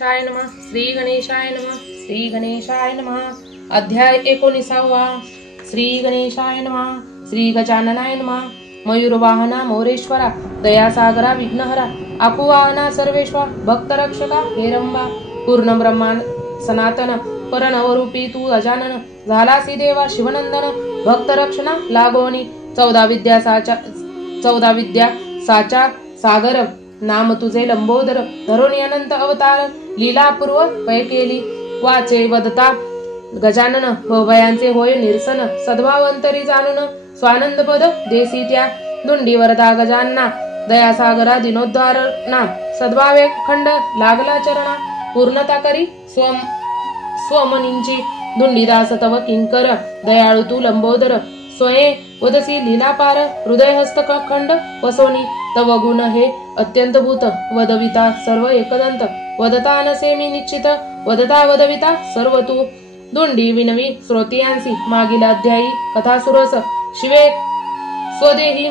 गणेशाय नमः. श्री गणेशाय नमः. श्री गणेशाय नमः. अध्याय 19. श्री गणेशाय नमः. श्री गजाननाय नमः. मयूरवाहना मोरेश्वरा दयासागरा विघ्नहरा आकुवाहना सर्वेश्वर भक्तरक्षका हेरंबा पूर्ण ब्रह्मा सनातन परनवरूपी तू अजानन झालासी देवा शिवनंदन भक्तरक्षणा लागोनी 14 विद्या साचा सागर नाम तुझे लंबोदर धरुणी अनंत अवतार लीलापूर्व पै केली वाचे वदता गजानन भयांचे होय निरसन सद्भावंतरी जाणून स्वानंद पद देसी त्या दुंडी वरदा गजानना दयासागरा दिनोद्धार ना सद्भावे खंड लागला चरणा पूर्णता करी स्वमनींची दुंडीदास तव किंकर दयाळू तू लंबोदर स्वये वदसी लीलापार हृदय हस्तक खंड वसोनी तव गुण हे अत्यंत भूत वदविता सर्व एकदंत वदता नसे मी निश्चित वदता वदविता सर्व तू दुंडी विनवी श्रोतियांसी मागील अध्यायी कथा सुरस शिवे स्वदेही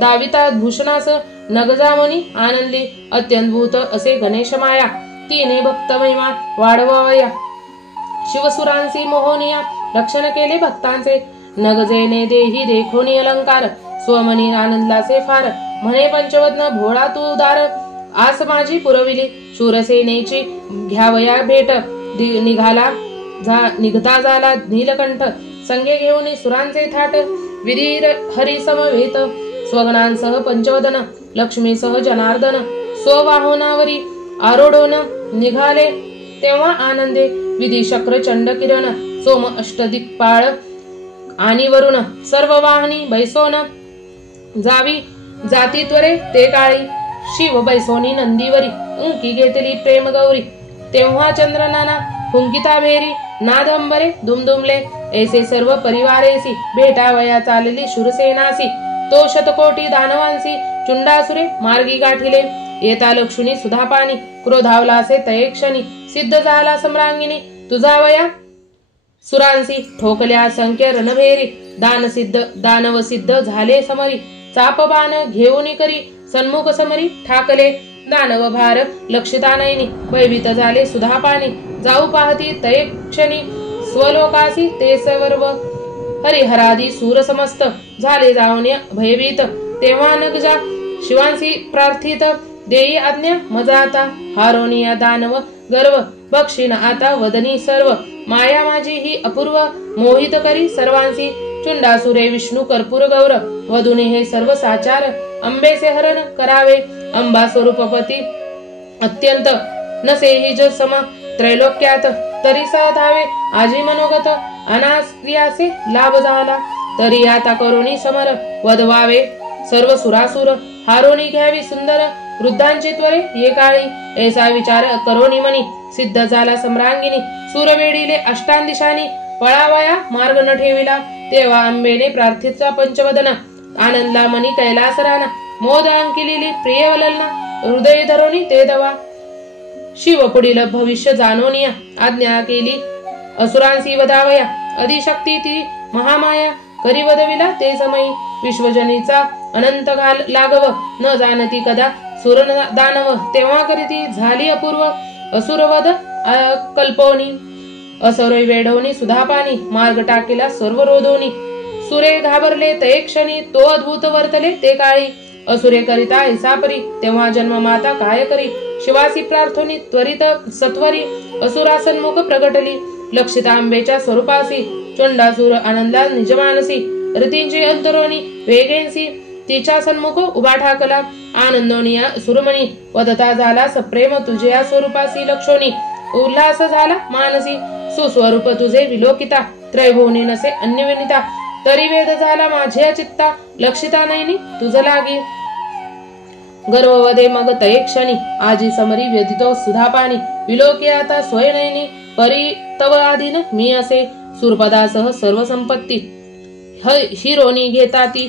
दाविता भूषणास नगजामनी आनंदी अत्यंतभूत असे गणेश माया तिने भक्त महिमा वाढवावया शिवसुरांसी मोहनिया रक्षण केले भक्तांचे नगजेने देही देखोनी अलंकार स्वमनी आनंदाचे फार म्हणे पंचवदन भोळा तू दार आस माझी पुरविली शूरसेनेची घ्यावया भेट निघता झाला नीलकंठ संगे घेऊन सुरांचे थाट विधीर हरी समवेत स्वगणांसह पंचवदन लक्ष्मीसह जनार्दन स्ववाहनावरी आरोढोन निघाले तेव्हा आनंदे विधी शक्र चंड किरण सोम अष्टदिक्पाळ आणि वरुण सर्व वाहनी बैसोन जावी जाती त्वरे ते काळी शिव बैसोनी नंदीवरी उंकी घेतली प्रेम गौरी तेव्हा चंद्रनाना हुंकिता भेरी नादंबरे दुमदुमले ऐसे सर्व परिवारेसी भेटावया चालली शूरसेनासी तो शतकोटी दानवांसी चुंडासुरे मार्गी गाठिले येता लक्ष्मी सुधापाणी क्रोधावलासे तये क्षणी सिद्ध झाला सम्रांगिनी तुझा वया सुरांसी ठोकल्या संख्य रणभेरी दानव सिद्ध झाले समरी चापबाण घेऊन करी सन्मुख समरी ठाकले दानव भार लक्षिता नयनी भयभीत झाले सुधापाणी जाऊ पाहती तये क्षणी स्वलोकासी ते सर्व हरिहरादी सूर समस्त झाले जाऊन भयभीत तेव्हा नगजा शिवांसी प्रार्थित देई आज्ञा मजा आता हारोनिया दानव गर्व बक्षिण आता वदनी सर्व माया माझी ही अपूर्व मोहित करी सर्वांसी चुंडासुरे विष्णू कर्पूर गौर वधुने हे सर्व साचार अंबेचे हरण करावे अंबा स्वरूपपती अत्यंत नसेही जो सम त्रैलोक्यात तरी धावे आजी मनोगत अनास्त्रियाचे लाभ झाला तरी आता करुणी समर वधवावे सर्व सुरासुर हारोनी घ्यावी सुंदर वृद्धांची त्वरे ये काळी ऐसा विचार करोनी मनी सिद्ध झाला सम्रांगिनी सूरवेडीले अष्टांदिशानी पळावया मार्ग न ठेविला तेव्हा अंबेने प्रार्थितचा पंचवदन आनंदला मनी कैलासराना मोद अंकिलेली प्रिय वललना हृदय धरोनी ते दवा शिव पुढील भविष्य जाणोनिया आज्ञा केली असुरांसी वधावया अधिशक्ती ती महामाया करी वदविला ते समयी विश्वजनीचा अनंत घाल लागव न जाणती कदा सुर दानव तेव्हा करीती झाली अपूर्व असुरवध कल्पवनी असुरे वेढवणी सुधापानी मार्ग टाकेला सर्व रोधोनी सुरे घाबरले तये क्षणी तो अद्भुत वर्तले ते काळी असुरे करिता ऐसापरी तेव्हा जन्म माता काय करी शिवासी प्रार्थनी त्वरित सत्वरी असुरासन्मुख प्रगटली लक्षिता आंबेच्या स्वरूपासी चंडासुर आनंदा निजमानसी रीतींची अंतरोनी वेगेंसी तिच्या सन्मुख उभा ठाकला आनंदोनिया सुरमणी वदता झाला सप्रेम तुझ्या स्वरूपासी लक्षोनी उल्हास झाला मानसी सुस्वरूप तुझे विलोकिता त्रैभुवनी नसे अन्य विनिता तरी वेद झाला माझ्या चित्ता लक्षिता नयनी तुझ लागी गर्ववदे मग तये क्षणी आजी समरी व्यधितो सुधापानी विलोकी आता स्वय नयनी परी तव आधीन मी असे सुरपदासह सर्व संपत्ती हिरोनी घेता ती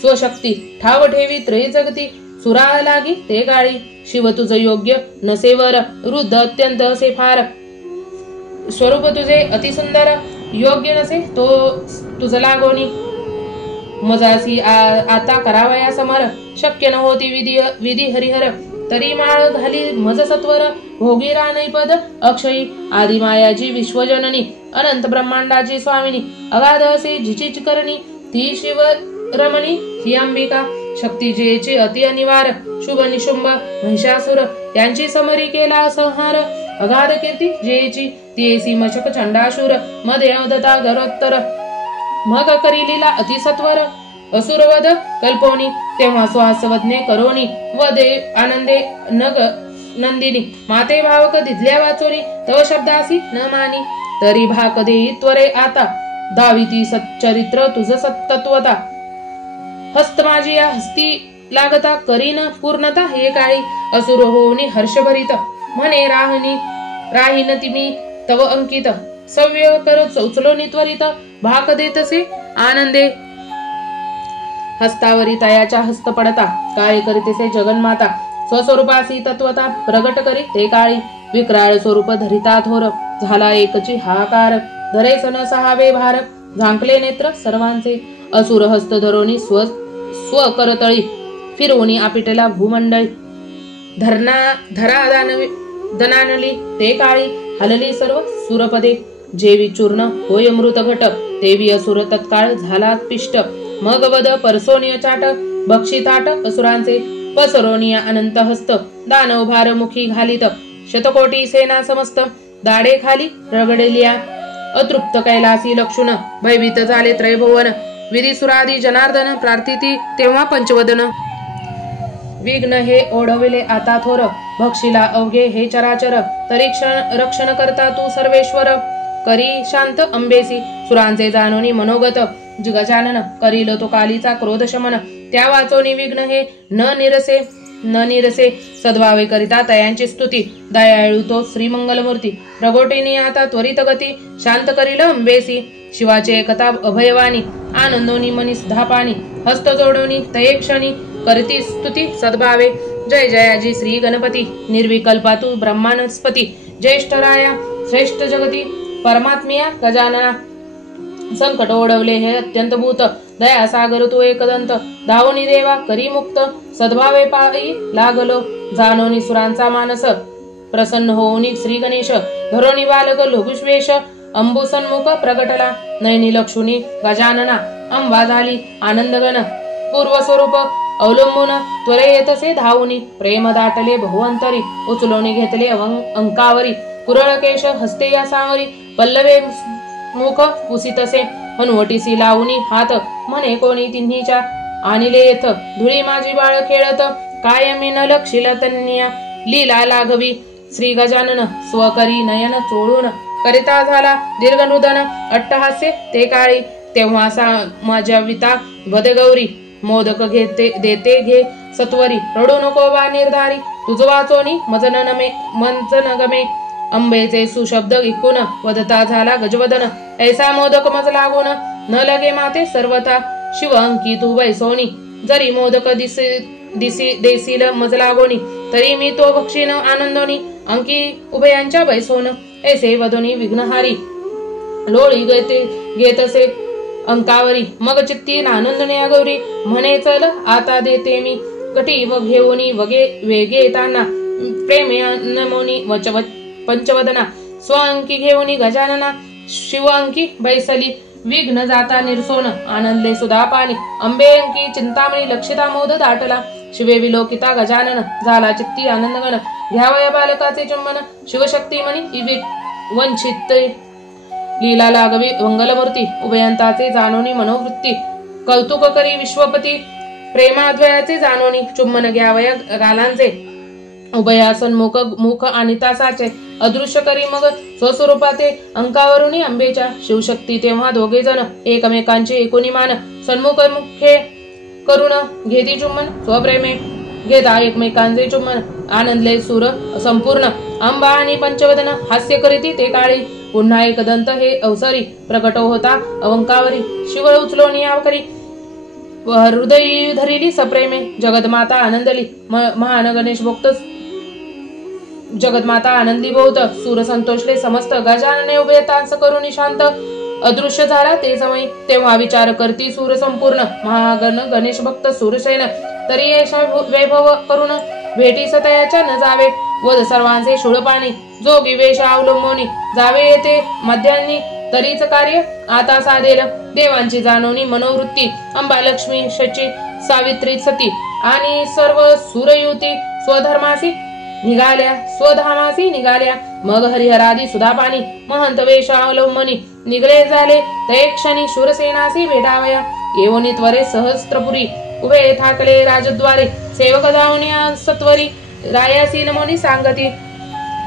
स्वशक्ती ठाव ठेवी त्रय जगती सुरा लागी ते काळी शिव तुझ योग्य नसेवर वृद्ध अत्यंत असे फार स्वरूप तुझे अतिसुंदर योग्य नसे तो तुझ लागोनी मजासी आता करावया समर शक्य न होती विधी हरिहर तरी माळ घाली मज सत्वर भोगीरा नैपद अक्षयी आदिमायाजी विश्वजननी अनंत ब्रह्मांडाची स्वामिनी अगाध असे जिची करणी ती शिवरमणी ही अंबिका शक्ती जेची अति अनिवार शुभ निशुंभ महिषासुर यांची समरी केला संहार अगाध कीर्ती जेची ती सीमशक चंडाशूर मध्ये अवधता गरोत्तर मग करी लीला अतिसत्वर असुरवध कल्पोनी तेव्हा स्वासवज्ञे करोनी वदे आनंदे नग नंदिनी माते भावक दिधल्या वाचोनी तव शब्दासी न मानी तरी भाक देई त्वरे आता दाविती सच्चरित्र तुझ सत्तत्वता हस्त माझी या हस्ती लागता करीन पूर्णता हे काळी असुर होऊनी हर्षभरित म्हणे राहीन तिमी तव अंकित सव्य कर चौचलोनी त्वरित भाक देतसे आनंदे हस्तावरी तयाच्या हस्त पडता काळे करीतेसे जगन्माता स्वस्वरूपासी तत्वता प्रगट करी ते काळी विक्राळ स्वरूप धरिता थोर झाला एकची हाकार धरे सन सहावे भार झांकले नेत्र सर्वांचे असुर हस्त धरोनी स्व करतळी फिरवणी आपिटला भूमंडळी धरा दनानली ते काळी हलली सर्व सुरपदे जेवी चूर्ण होय मृत घट देवी असुर तत्काळ झाला पिष्ट मग वद परसोनिय चाट बक्षी ताट असुरांचे पसरोनिया अनंत हस्त दानव भार मुखी घालित शतकोटी सेना समस्त दाडे खाली रगडेलिया अतृप्त कैलासी लक्षुण भयभीत झाले त्रयभुवन विधिसुरादी जनार्दन प्रार्थिती तेव्हा पंचवदन विघ्न हे ओढविले आता थोर भक्षीला अवघे हे चराचर तरी रक्षण करता तू सर्वेश्वर करी शांत अंबेसी सुरांचे जाणोनी मनोगत गजानन करील तो कालीचा क्रोध शमन त्या वाचोनी विघ्न हे न निरसे सद्भावे करिता तयांची स्तुती दयाळू तो श्रीमंगलमूर्ती प्रगोटीनी आता त्वरित गती शांत करील अंबेसी शिवाचे एकता अभयवाणी आनंदोनी मनीस धापानी हस्त जोडोनी तये क्षणी करती स्तुती सद्भावे जय जयाजी श्री गणपती निर्विकल्पा तू ब्रह्मानस्पती ज्येष्ठ राया श्रेष्ठ जगती परमात्मिया गजानना संकट ओढवले हे अत्यंत भूत दया सागर तू एकदंत धावनी देवा करी मुक्त सद्भावे पायी लागलो जानोनी सुरांचा मानस प्रसन्न होऊनी श्री गणेश धरोनी बालक लोभुश्वेश अंबु सन्मुख प्रगटला नयनी लक्षुनी गजानना अंबा झाली आनंदगण पूर्व स्वरूप अवलंबून त्वरे येतसे धावुनी प्रेम दाटले बहुअंतरी उचलोनी घेतले अंकावरी कुरळकेश हस्ते या सावरी पल्लवे मुख पुसितसे हनुवटीसी लावुनी हात म्हणे कोणी तिन्हीच्या आणिले येथ धुळी माझी बाळ खेळत कायमी न लक्षिल तन्या लीला लाघवी श्री गजानन स्वकरी नयन चोळून करिता झाला दीर्घनुदन अट्टहास्य ते काळी तेव्हा माझ्या विता वदगौरी मोदक देते घे सत्वरी रडू नको वा निर्धारी तुझ वाचोनी मंजन गमे अंबेचे सुशब्द ऐकून वदता झाला गजवदन ऐसा मोदक मज लागून न लगे माते सर्वथा शिव अंकी तू बैसोनी जरी मोदक देसील मज लागोनी तरी मी तो भक्षीन आनंदोनी अंकी उभयांच्या बैसोन ऐसे वदोनी विघ्नहारी लोळी घेतसे अंकावरी मग चित्ती आनंदने गौरी म्हणे चल आता देते मी कटी व घेऊनी वेगे येताना प्रेमे नमोनी वचवत पंचवदना स्वअंकी घेऊनी गजानना शिव अंकी बैसली विघ्न जाता निरसोन आनंदले सुधा पाणी अंबे अंकी चिंतामणी लक्षिता मोद दाटला शिवे विलोकिता गजानन झाला चित्ती आनंदगण घ्यावया बालकाचे चुंबन शिवशक्ती मणी वंचित लीला लागवी मंगलमूर्ती उभयंताचे जाणोनी मनोवृत्ती कौतुक करी विश्वपती प्रेमाद्वयाचे जाणोनी चुंबन घ्यावया गालांचे उभयासन मुख आणिता साचे अदृश्य करी मग स्वस्वरूपाते अंकावरुनी अंबेच्या शिवशक्ती तेव्हा दोघे जण एकमेकांचे एकोणी मान सन्मुख मुखे करुण घेती चुंबन स्वप्रेमे घेता एकमेकांचे चुंबन आनंदले सूर संपूर्ण अंबा आणि पंचवदन हास्य करीती ते काळी पुन्हा एकदंत हे अवसरी प्रकट होता अवंकावरी शिव उचलोनी आवकरी हृदय धरिली सप्रेमे जगदमाता आनंदली महान गणेश भक्त जगदमाता आनंदी बहुत सूर संतोषले समस्त गजानने उभे तांस करून शांत अदृश्य झाला ते समय तेव्हा विचार करती सूर संपूर्ण महागण गणेश भक्त सूरसेन तरी ऐसा वैभव करून भेटी सतयाच्या न जावे वद सर्वांचे शूळपाणी जोगी वेश अवलंबोनी जावे येते मध्यान्नी तरीच कार्य आता साधेल देवांची जाणवणी मनोवृत्ती अंबा लक्ष्मी शची सावित्री सती आणि सर्व सूरयुती स्वधर्मासी निघाल्या मग हरिहरादी सुधापाणी महंत वेश अवलंबनी निघले झाले ते क्षणी शूरसेनासी भेटावया येवनी त्वरे सहस्त्रपुरी उभे ठाकले राजद्वारे सेवक जाऊन सत्वरी रायासी नमोनी सांगती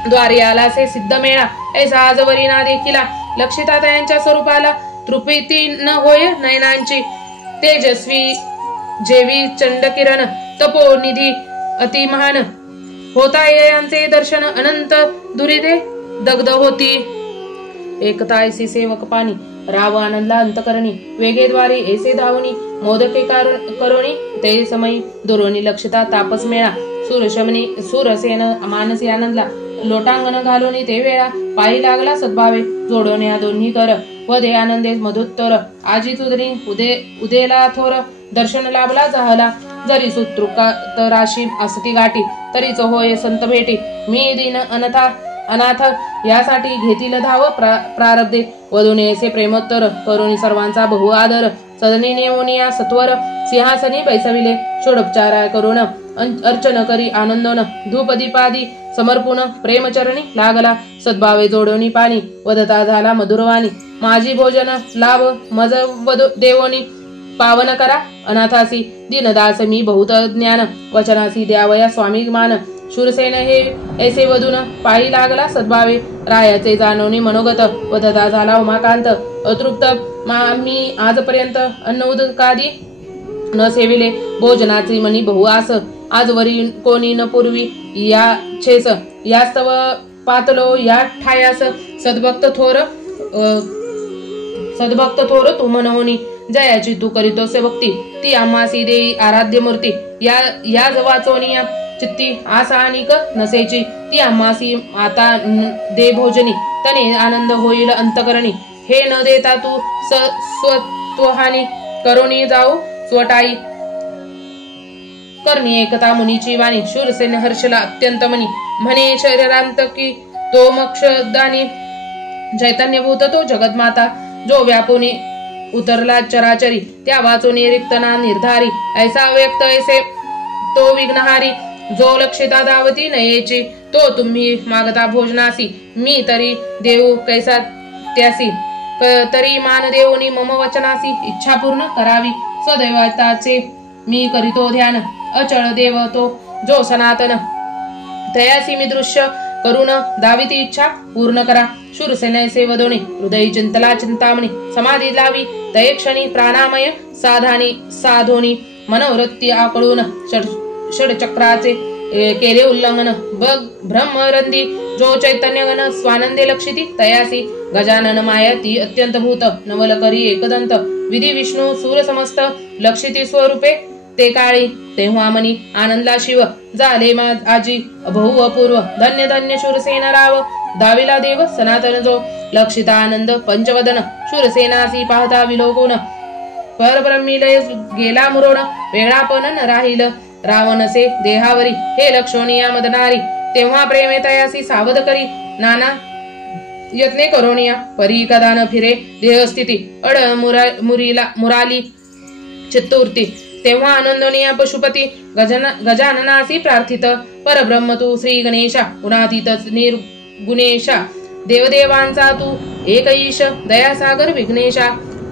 द्वारी आलासे सिद्ध मेळा ऐसा आजवरी ना देखिला लक्षिता यांच्या स्वरूपाला तृप्ती न होय नयनांची तेजस्वी जेवी चंडकिरण तपोनिधी अति महान होता यांचे दर्शन अनंत दुरिते दग्ध होती एकता ऐसी सेवक पाणी राव आनंदला अंतकरणी वेगेद्वारे ऐसे धावणी मोदके करोणी ते समयी दुरोणी लक्षिता तापस मेळा सूरसेन मानसी आनंदला लोटांगण घालून ते वेळा पायी लागला सद्भावे जोडवणे दोन्ही कर वदे आनंदे मधुत्तर आजी तुदरी उदेला थोर दर्शन लाभला जाहला जरी सुतृका राशी असती गाठी तरीच होय संत भेटी मी दिन अनाथ यासाठी घेतील धाव प्रारब्धे वधूने असे प्रेमोत्तर करुणी सर्वांचा बहु आदर सदनी नेवोनिया सत्वर सिंहासनी बैसविले षोडोपचार करून अर्चन करी आनंदोन धूप दीपादी समर्पून प्रेमचरणी लागला सद्भावे जोडवणी पाणी वदता झाला मधुरवाणी माझी भोजन लाभ मज देवोनी पावन करा अनाथासी दीनदास मी बहुत ज्ञान वचनासी द्यावया स्वामी मान शूरसेन हे ऐसे वधून पायी लागला सद्भावे रायाचे जाणवणी मनोगत वदता झाला उमाकांत अतृप्त मी आजपर्यंत अन्न उदकादी न सेविले भोजनाचे मनी बहु आस आजवरी कोणी न पूर्वी या छेस यास्तव पातलो या ठायास सद्भक्त थोर तू मनवणी जयाची तू करीतो से भक्ती ती आम्हासी देई आराध्य मूर्ती या वाचवणी चित्ती आसानिक नसेची ती आम्हासी आता दे भोजनी तने आनंद होईल अंतकरणी हे न देता तू स्वत्वहानी करोनी जाऊ स्वटाई करणी एकता मुनीची वाणी शूरसेन हर्षला अत्यंत मनी म्हणे शरीरांत की तो मोक्षदानी चैतन्यभूत तो जगतमाता जो व्यापुनी उतरला चराचरी त्या वाचोनी रिक्तना निर्धारी ऐसा व्यक्त ऐसे तो विघ्नहारी जो लक्षिता धावती नयेची तो तुम्ही मागता भोजनासी मी तरी देऊ कैसा त्यासी तरी मान देऊनी मम वचनासी इच्छा पूर्ण करावी सदैवताचे मी करीतो ध्यान अचळ देव तो जो सनातन तयासी मी दृश्य करून दाविती इच्छा पूर्ण करा शूरसेनैसे वदोणी हृदय चिंतला चिंतामणी समाधी लावी तये क्षणी प्राणामय साधोनी मनोवृत्ती आकळून षडचक्राचे केले उल्लंघन बग ब्रह्मरंदी जो चैतन्यगण स्वानंदे लक्षिती तयासी गजानन माया ती अत्यंत भूत नवल करी एकदंत विधी विष्णू सूर समस्त लक्षिती स्वरूपे ते काळी तेव्हा मनी आनंदला शिव झाले आजी बहु अपूर्व धन्य धन्य शूरसेन राव दाविला देव सनातन जो लक्षिता आनंद पंचवदन शूरसेनासी पाहता विलोकून परब्रह्मीलय गेला मुरोण वेळापन न राहील रावणसे देहावरी हे लक्षणीया मदनारी तेव्हा प्रेमे तयासी सावध करी नाना यत्ने करोनिया परी कदा न फिरे देहस्थिती अड मुराली चित्तूर्ती तेव्हा आनंदनीय पशुपती गजाननासी प्रार्थित परब्रह्म तू श्री गणेशा गुणातीत निर्गुणेशा देवदेवांचा तू एक ईश दयासागर विघ्नेशा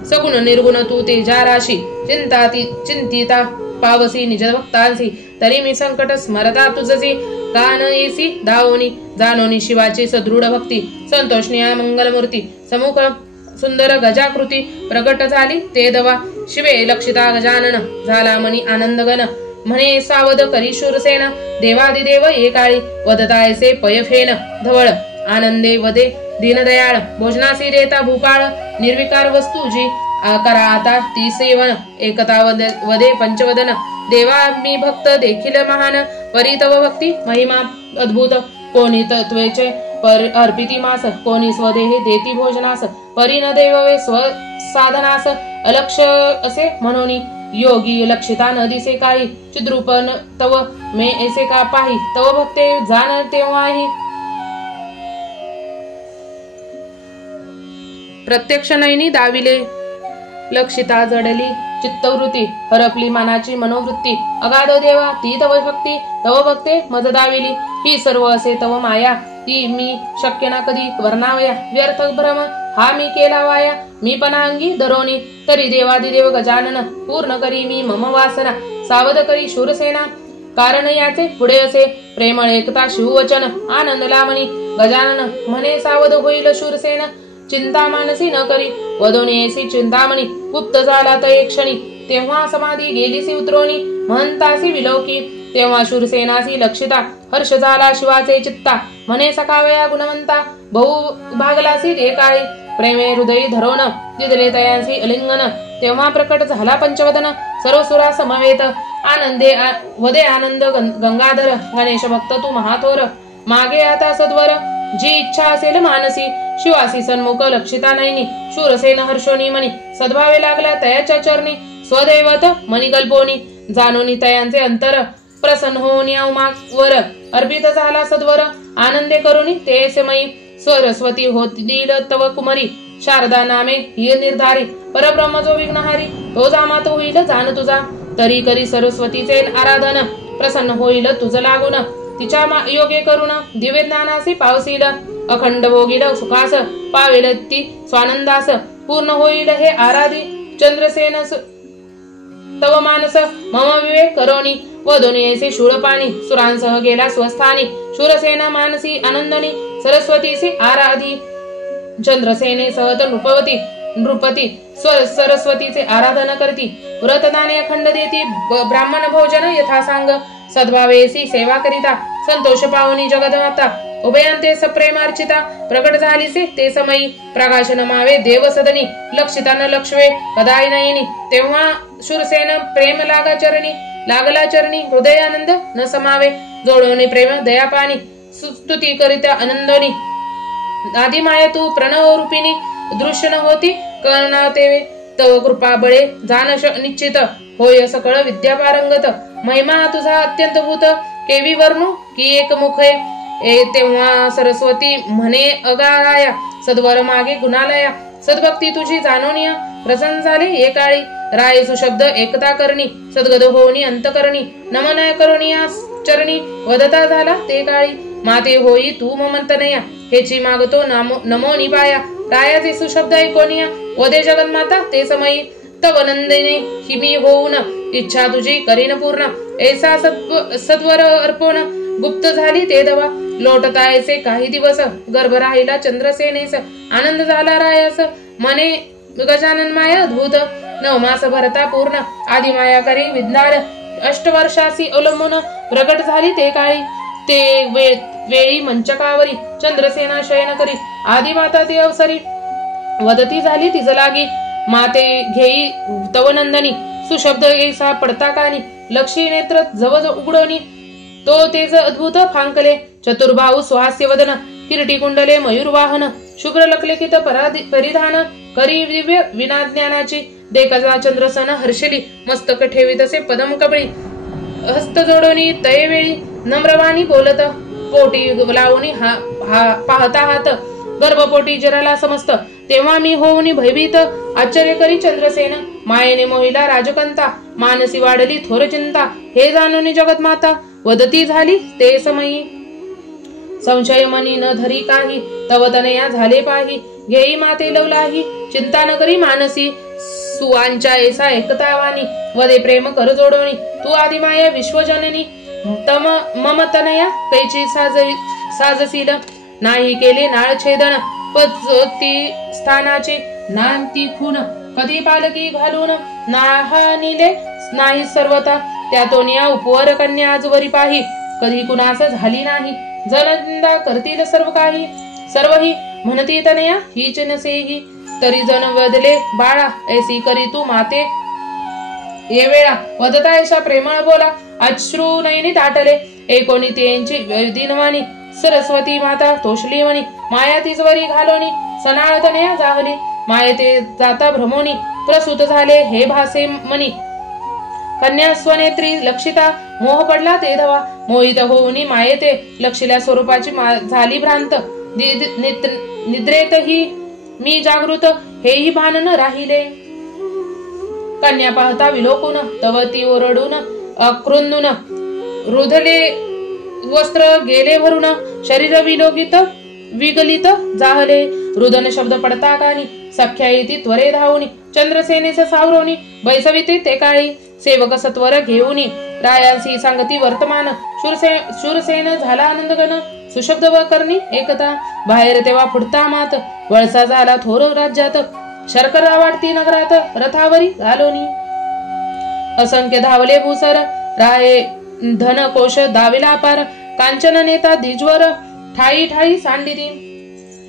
सगुण निर्गुण तू तेजा राशी चिंतिता पावसी निज भक्तांसी तरी मी संकट स्मरता तुझसी कान येसी दावोनी जानोनी शिवाची सदृढ भक्ती संतोषनिया मंगलमूर्ती समुख सुंदर गजाकृती प्रगट झाली ते दवा शिवे लक्षिता गजानन झाला मनी आनंदगण म्हणे सावध करी शूरसेन देवादिदेव एकाळी वदतायसे पयफेन धवळ आनंदे वदे दीनदयाळ भोजनासी देता भूपाळ निर्विकार वस्तू जी करा आता ती सेवन एकता वदे पंचवदन देवा मी भक्त देखील महान परी तव भक्ती महिमा अद्भुत कोणी तत्वेचे अर्पिती मास कोणी स्वदेहे देती भोजनास परी न देववे स्व साधनास अलक्ष असे म्हणून योगी लक्षिता न दिसे काही चिद्रूपन तव मे ऐसे का पाही तव भक्ते जाण तेव्हाही प्रत्यक्ष नयनी दाविले लक्षिता जडली चित्तवृत्ती हरपली मनाची मनोवृत्ती अगाध देवा ती तव भक्ती तव भक्ते मज दाविली ही सर्व असे तव माया ती मी शक्य ना कधी वर्णावया व्यर्थ भ्रम हा मी केला वाया मी पनांगी धरोनी तरी देवादिदेव गजानन पूर्ण करी मी मम वासना सावध करी शूरसेना कारण याचे पुढे असे प्रेमळ एकता शिववचन आनंद लावणी गजानन म्हणे सावध होईल शूरसेन चिंता मानसी न करी वदोनी ऐसी चिंतामणी गुप्त झाला तय क्षणी तेव्हा समाधी गेलीसी उतरोनी म्हणतासी विलोकी तेव्हा शूरसेनासी लक्षिता हर्ष झाला शिवाचे चित्ता म्हणे सखावया गुणवंता बहु भागलासी ते काळी प्रेमे हृदयी धरोन दिदले तयांसी अलिंगन तेव्हा प्रकट झाला पंचवदन सर्व सुरा समवेत आनंदे वदे आनंद गंगाधर गणेश भक्त तू महाथोर मागे आता सद्वर जी इच्छा असेल मानसी शिवासी सन्मुख लक्षिता नयनी शूरसेन हर्षोनी मनी सद्भावे लागला तयाच्या चरणी स्वदैवत मणिकल्पोनी जानोनी तयांचे अंतर प्रसन्न होऊन वर अर्पित झाला सद्वर आनंदे करुनी ते समयी सरस्वती होतील तव कुमरी शारदा नामे ही निर्धारी परब्रह्म जो विघ्नहारी तो जामात होईल जाण तुझा तरी करी सरस्वतीचे आराधन प्रसन्न होईल तुझ लागून तिच्या योगे करून दिव्य ज्ञानासी पावसील अखंड भोगील सुखास पावेल ती स्वानंदास पूर्ण होईल हे आराधी चंद्रसेन तव मानस मम विवेक करोनी वदोनी ऐसे शूरपाणी सुरांसह गेला स्वस्थानी शूरसेना मानसी आनंदनी सरस्वतीसी आराधी चंद्रसेने सहत नृपती सरस्वतीचे आराधना करती व्रतदाने अखंड देती ब्राह्मण भोजन यथा सांग सद्भावेसी सेवा करिता संतोष पावनी जगदमाता उभयांते सप्रेमार्चिता प्रकट झालीसे ते समयी प्रकाशन मावे देव सदनी लक्षिता न लक्ष्वे कदाय नयनी तेव्हा शूरसेन प्रेम लागला चरणी हृदय आनंद न समावे जोडोनी प्रेम दयापानी स्तुती करिता आनंदोनी आदिमाया तू प्रणव रूपिणी दृश्य न होती करणाते तव कृपा बळे जानश निश्चित होय सकळ विद्या पारंगत महिमा तुझा अत्यंत भूत केवी वर्णू की एक मुख तेव्हा सरस्वती म्हणे अगाराया सद्वर मागे गुणालया सद्भक्ती तुझी जाणोनिया प्रसन्न झाले एकाळी राय सुशब्द एकता करणी सद्गद होऊनी अंतकरणी नमन करुणिया चरणी वदता झाला ते काळी माते होई तू ममंतनया हेची मागतो नमो निपाया रायाचे सुशब्द ऐकोनिया वदे जगन्माता ते समयी तव नंदिनी हिमी होऊन इच्छा तुझी करीन पूर्ण ऐसा सत्वर अर्पण गुप्त झाली ते दवा लोटतायचे काही दिवस गर्भ राहिला चंद्रसेनेस आनंद झाला रायास मने गजानन माया अद्भुत नवमास भरता पूर्ण आदिमाया करी विज्ञान अष्टवर्षासी अवलंबून प्रकट झाली ते काळी ते वेळी मंचकावरी चंद्रसेना शयन करी आदिमाता ते अवसरी वदती झाली तिज लागी माते घेई तव नंदनी सुशब्द ऐसा पडता कानी लक्षी नेत्र जवळ उघडोनी तो तेज अद्भुत फांकले चतुर्बाहू सुहास्य वदन किरीटी कुंडले मयूर वाहन शुभ्र लखलेखित परिधान करी दिव्य विनाज्ञानाची देखजा चंद्रसन हर्षली मस्तक ठेवी तसे पदम कबळी हस्त जोडोनी तयवेळी नम्रवाणी बोलत पोटी लावणी पाहता हात गर्भपोटी जराला समस्त तेव्हा मी होऊनी भयभीत आश्चर्य करी चंद्रसेन मायेने मोहिला राजकंता मानसी वाढली थोर चिंता हे जाणून जगतमाता वदती झाली ते समयी संशय मनी न धरी काही तव तनया झाले पाही घेई माते लवलाही चिंता न करी मानसी सुवांच्या ऐसा एकतावानी वदे प्रेम कर जोडोनी तू आदिमाया विश्वजननी तम मम तनया कैची साजसील नाही केले नाळ छेदन पती स्थानाचे नांती खून कधी पालकी घालून नाहानिले नाही सर्वता त्यातोनिया उपवर कन्या आजवरी पाही कधी कुणास झाली नाही जननिंदा करतील सर्व काही सर्वही म्हणती तनया हीच नसेही तरी जन वदले बाळा ऐसी करी तू माते ये वेळा वदता ऐसा प्रेमळ बोला अश्रू नयनी दाटले एकोणी त्यांची दिनवाणी सरस्वती माता तोषली म्हणी माया तिजवरी घालोनी सनाळ तनया जाहली माये ते जाता भ्रमोनी प्रसूत झाले हे भासे मनी कन्या स्वनेत्री लक्षिता मोह पडला ते धवा मोहित होऊनी मायेते लक्षिल्या स्वरूपाची झाली भ्रांत निद्रेत ही मी जागृत हेही भान न राहिले कन्या पाहता विलोकून तव ती ओरडून अकृंदून रुधले वस्त्र गेले भरून शरीर विगलित जाहले रुदन शब्द पडता कानी सख्या येती त्वरे धावूनी चंद्रसेनेचे सावरवणी बैसविते ते काळी सेवक सत्वर घेऊनी रायांसी सांगती वर्तमान शूरसेन झाला आनंदगण सुशब्द व करणी एकता बाहेर तेव्हा फुटता मात वळसा झाला थोर राज्यात शर्करा वाटती नगरात रथावरी घालोनी असंख्य धावले भूसर राये धन कोश दाविला पार कांचन नेता द्विजवर ठाई ठाई सांडिती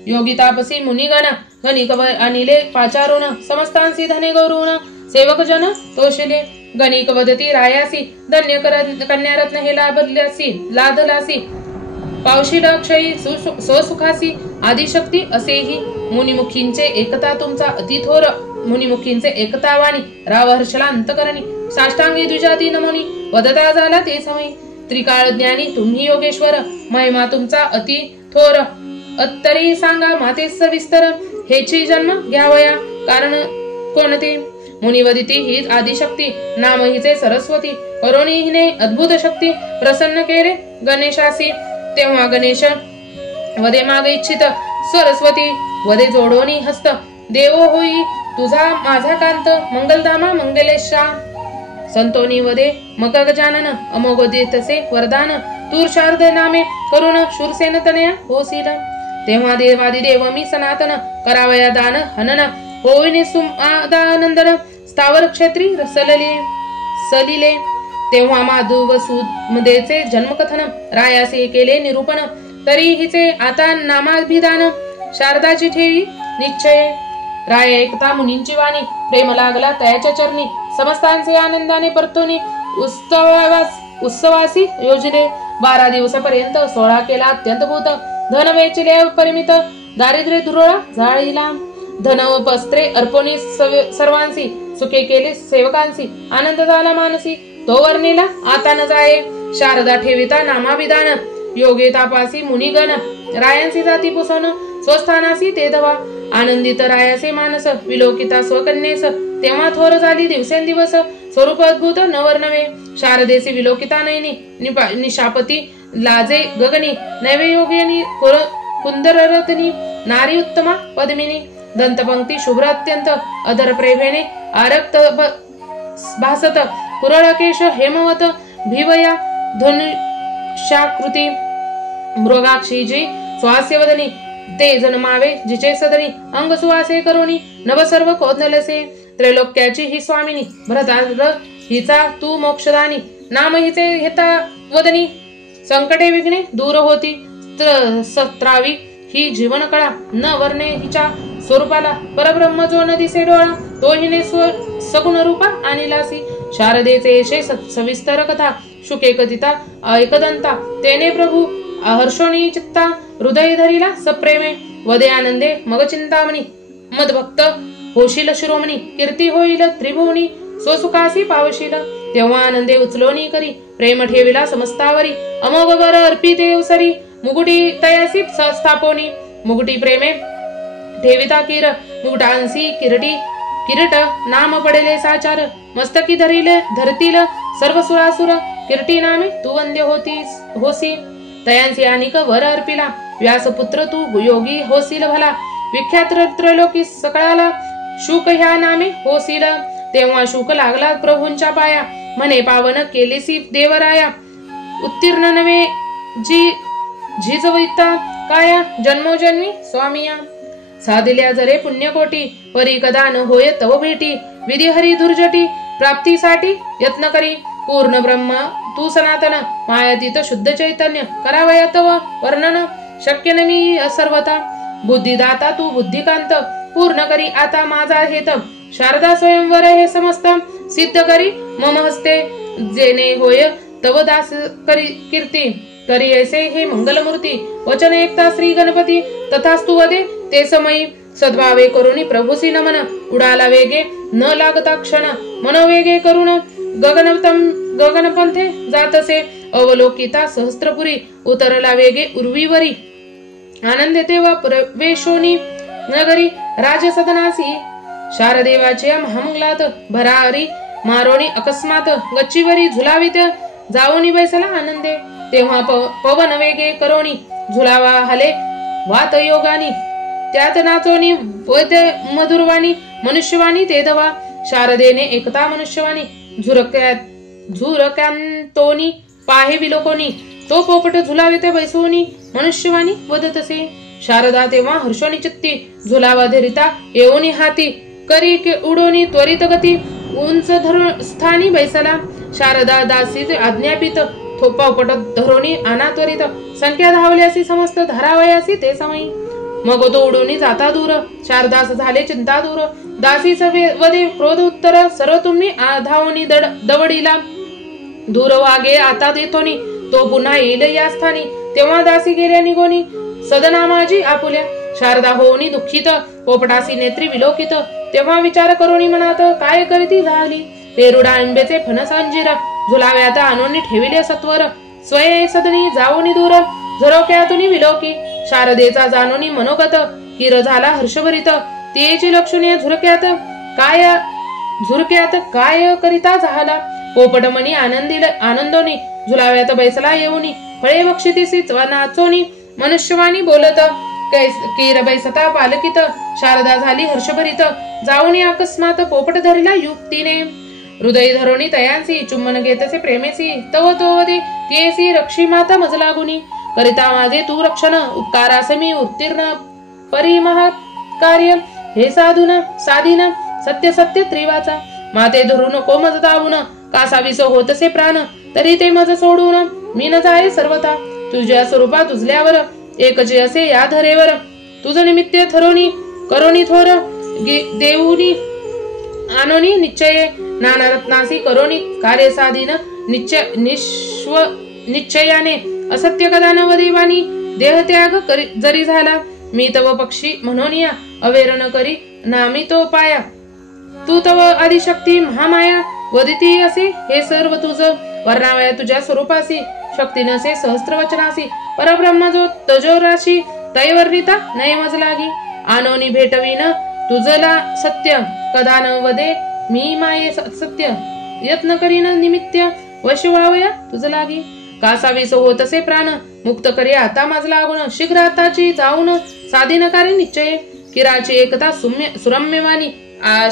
योगी तापसी मुनिगण गणिक अनिले पाचारून समस्तांसी धने गौरवून सेवक जन तोषिले गणिक वदती रायासी धन्य कन्यारत्न हे लादलासी पावशील क्षयी स्वसुखासी आदिशक्ती असेही मुनिमुखींचे एकता तुमचा अतिथोर मुनिमुखींचे एकता वाणी राव हर्षला अंतकरणी साष्टांगी द्विजाती नमोनी वदता झाला ते समय त्रिकाळ ज्ञानी तुम्ही योगेश्वर महिमा तुमचा अति थोर अत्तरी सांगा माते सविस्तर हेची जन्म घ्यावया कारण कोणते मुनिवदिती हीच आदिशक्ती नाम हिचे सरस्वती करोनी हिने अद्भुत शक्ती प्रसन्न केले गणेशासी तेव्हा गणेश वदे मागे इच्छित सरस्वती वदे जोडोनी हस्त देवो होई तुझा माझा कांत मंगलधामा मंगलेशा संतोनी वदे मग गजानन अमोघ देतसे वरदान तूर शारद नामे करुण शूरसेन तनया होसील तेव्हा देवादी देव मी सनातन करावया दान हनन होईने सुमादानंदन स्थावर क्षेत्री सलिले तेव्हा माधव सुदेचे जन्मकथन रायासे केले निरूपण तरी हिचे आता नामाभिधान शारदाची ठेवी निश्चय राय एकता मुनींची वाणी प्रेम लागला तयाच्या चरणी समस्तांचे आनंदाने परतोनी उत्सवासी योजले 12 दिवसापर्यंत सोहळा केला अत्यंत भूत धन वेचले परिमित दारिद्र्य दुरोळा जाळीला धन व वस्त्रे अर्पणी सर्वांसी सुखे केले सेवकांसी आनंद झाला मानसी तो वर्णीला आता न जाये शारदा ठेविता नामाविधान योगे तापासी मुनिगण रायांसी जाती पुसवण स्वस्थानासी ते धवा आनंदित रायासे मानस विलोकिता स्वकन्येस तेव्हा थोर झाली दिवसेंदिवस स्वरूप अद्भुत नवर्नवे शारदेसी विलोकिता नयनी निशापती लाजे गगनी नैवे योगिनी कुंदररत्नी नारी उत्तमा पद्मिनी दंतपंक्ती शुभ्र अत्यंत अधर प्रेमेने आरक्त भासत कुरळकेश हेमवत भिवया धनुष्याकृती मृगाक्षी जी स्वास्यवदनी ते जन्मावे जिचे सदनी अंग सुवासे करोनी नव सर्व कोदलसे त्रैलोक्याची ही स्वामिनी भरतार हिचा तू मोक्षदानी नाम हिचे हेता वदनी संकटे विघ्ने दूर होती सत्रावी ही जीवन कळा न वर्णे हिच्या स्वरूपाला परब्रह्म जो न दिसे डोळा तो हिने सगुण रूपा आणिलासी शारदेचे यशे सविस्तर कथा शुके कथिता ऐकदंता तेने प्रभू हर्षोणी चित्ता हृदय धरिला सप्रेमे वदे आनंदे मग चिंतामणी मदभक्त होशील शिरोमणी कीर्ती होईल त्रिभुवनी स्वसुखासी पावशील तेव्हा आनंदे उचलोनी करी प्रेम ठेविला समस्तावरी अमोघ वर अर्पिते सरी मुगुटी तयासी स्थापोनी मुगुटी प्रेमे ठेविता किर मुगटांसी किरीट नाम पडेले साचार मस्तकी धरतील सर्व सुरासुर किरटी नामे तू वंद्य होसी तयांसी अनिक वर अर्पिला व्यासपुत्र तू योगी होसील भला विख्यात त्रैलोकी सकळाला शुक ह्या नामे होसील तेव्हा शुक लागला प्रभूंच्या पाया म्हणे पावन केलेसी देवराया उत्तीर्ण नवे झिजविता काया जन्मोजन्मी स्वामिया साधिल्या जरे पुण्यकोटी परी कदा न होय तव भेटी विधी हरी दुर्जटी प्राप्तीसाठी यत्न करी पूर्ण ब्रह्म तू सनातन मायातीत शुद्ध चैतन्य करावया तव वर्णन शक्य न मी सर्वता बुद्धिदाता तू बुद्धिकांत पूर्ण करी आता माझा हेत शारदा स्वयंवर हे समस्त सिद्ध करी मम हस्ते जेने होय तव दास करी कीर्ती करी ऐसे हे मंगलमूर्ती वचन एकता श्री गणपती तथास्तु वदे ते समयी सद्भावे करुणी प्रभुसी नमन उडाला वेगे न लागता क्षण मनोवेगे करुण गगनपंथे जातसे अवलोकिता सहस्त्रपुरी उतरला वेगे उर्वीवरी आनंदे तेव्हा प्रवेशोनी नगरी राजसदनासी शारदेवाच्या महामंगलात भरारी मारोणी अकस्मात गच्चीवरी झुलावित जाऊनी बैसला आनंदे तेव्हा पवन वेगे करोनी झुलावा हले वात योगानी त्यात नाचोनी वैद्य मधुरवाणी मनुष्यवाणी ते दवा शारदेने एकता मनुष्यवाणी झुरक्यांतोनी पाहे विलोकोनी तो पोपट झुलाविते बैसोनी मनुष्यवाणी वदतसे शारदा तेव्हा हर्षोनी चित्ती झुलावा धरिता येऊनी हाती करी उडोनी त्वरित गती उंच स्थानी बैसला शारदा दासी आज्ञापित पोपट धरोनी आना त्वरित संख्या धावल्यासी समस्त धारावयासी ते समयी मग तो उडून जाता दूर शारदास झाले चिंता दूर दासी वदे क्रोध उत्तर सर्व तुम्ही धावणी दवडीला दूर वागे आता देतोनी तो पुन्हा येईल या स्थानी तेव्हा दासी गेल्या निघोनी सदना माझी आपुल्या शारदा होऊनी दुःखित पोपटासी नेत्री विलोकित तेव्हा विचार करोनी मनात काय करीती झाली पेरुडा आंब्याचे फणस अंजीर झुलाव्यात आणून ठेविले सत्वर स्वये सदनी जाऊनी दूर झरोक्यातुनी विलोकी शारदेचा जाणोनी मनोगत किर झाला हर्षभरित तिची लक्षणीय झुरक्यात काय करिता झाला पोपटमणी आनंदोनी झुलाव्यात बैसला येऊनी फळे बक्षितीसी नाचोनी मनुष्यवाणी बोलत किर बैसता पालकित शारदा झाली हर्षभरित जाऊनी अकस्मात पोपट धरिला युक्तीने हृदय धरोणी तयांसी चुंबन घेतसे प्रेमेसी तव तोवदे तियेसी रक्षी माता मज लागुनी करिता माझे तू रक्षण उपकारासमी उत्तीर्ण परिमहत कार्य हे साधीन सत्य सत्य त्रिवाचा माते धरून को मज दावून कासावीस होतसे प्राण तरी ते मज सोडून मी न जाय सर्वता तुझ्या स्वरूपात उजल्यावर एकचे असे या धरेवर तुझ निमित्त थरोनी करोनी थोर देऊनी आणोनी निश्चये नाना रत्नासी करोनी कार्य साधीन निश्चयाने असत्य कदा नवदेवानी देहत्याग जरी झाला मी तव पक्षी म्हणून अवेरण करी नामी तो पाया तू तव आदिशक्ती महामाया वदिती असे हे सर्व तुझ वर्णावया तुझ्या स्वरूपासी शक्ती नसे सहस्त्र वचनासी परब्रह्म जो तजोराशी तैवर्णिता नयमज लागी आनोनी भेटवीन तुझला सत्य कदा न वदे मी माये सत्य यत्न करीन निमित्य वशवावया तुझ लागी कासावीस होतसे प्राण मुक्त करी आता माझ लागून शीघ्र आताची जाऊन साधीन कार्य निश्चय किराची एकता सुरम्यवाणी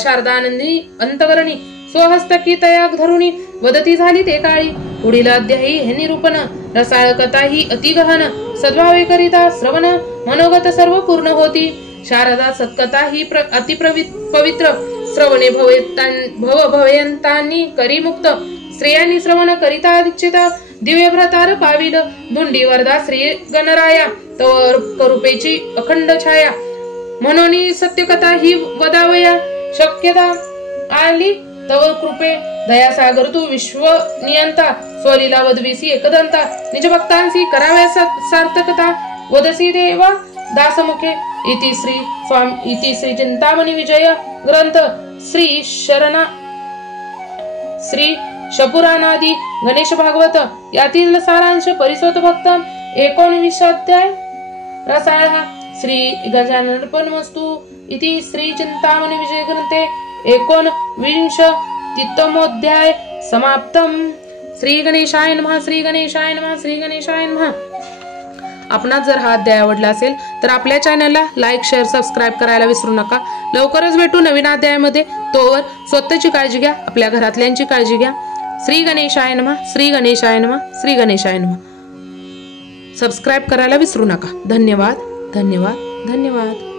शारदानंदी अंतकरणी स्वहस्तकी तयाग धरुणी वदती झाली ते काळी पुढील अध्यायी हे निरूपण रसाळ कथा ही अति गहन सद्भावे करिता श्रवण मनोगत सर्व पूर्ण होती शारदा सत्कथा ही अति पवित्र श्रवणे भवयंतांनी करी मुक्त स्त्रियांनी श्रवण करिता दीक्षिता दिव्य व्रतार पाविल धुंडी वरदा श्री गणराया तव करूपेची अखंड छाया म्हणून सत्यकथा ही वदावया शक्यता आली तव कृपे दयासागर तू विश्व नियंता स्वलीला वदविसी एकदंता निज भक्तांसी कराव्या सार्थकता वदसी देवा दासमुखे इति श्री चिंतामणी विजय ग्रंथ श्री शपुराणादी गणेश भागवत यातील सारांश परिसोत भक्त 19 अध्याय रसाळ श्री गजाननर्पणमस्तु इति श्री चिंतामणी विजय ग्रंथे 19 तित्तमोध्याय समाप्तम। श्री गणेशाय नमः श्री गणेशाय नमः श्री गणेशाय नमः। आपणास जर हा अध्याय आवडला असेल तर आपल्या चॅनलला लाईक शेअर सबस्क्राईब करायला विसरू नका। लवकरच भेटू नवीन अध्यायामध्ये। तोवर स्वतःची काळजी घ्या, आपल्या घरातल्यांची काळजी घ्या। श्री गणेशाय नमः श्री गणेशाय नमः श्री गणेशाय नमः। सबस्क्राईब करायला विसरू नका। धन्यवाद धन्यवाद धन्यवाद।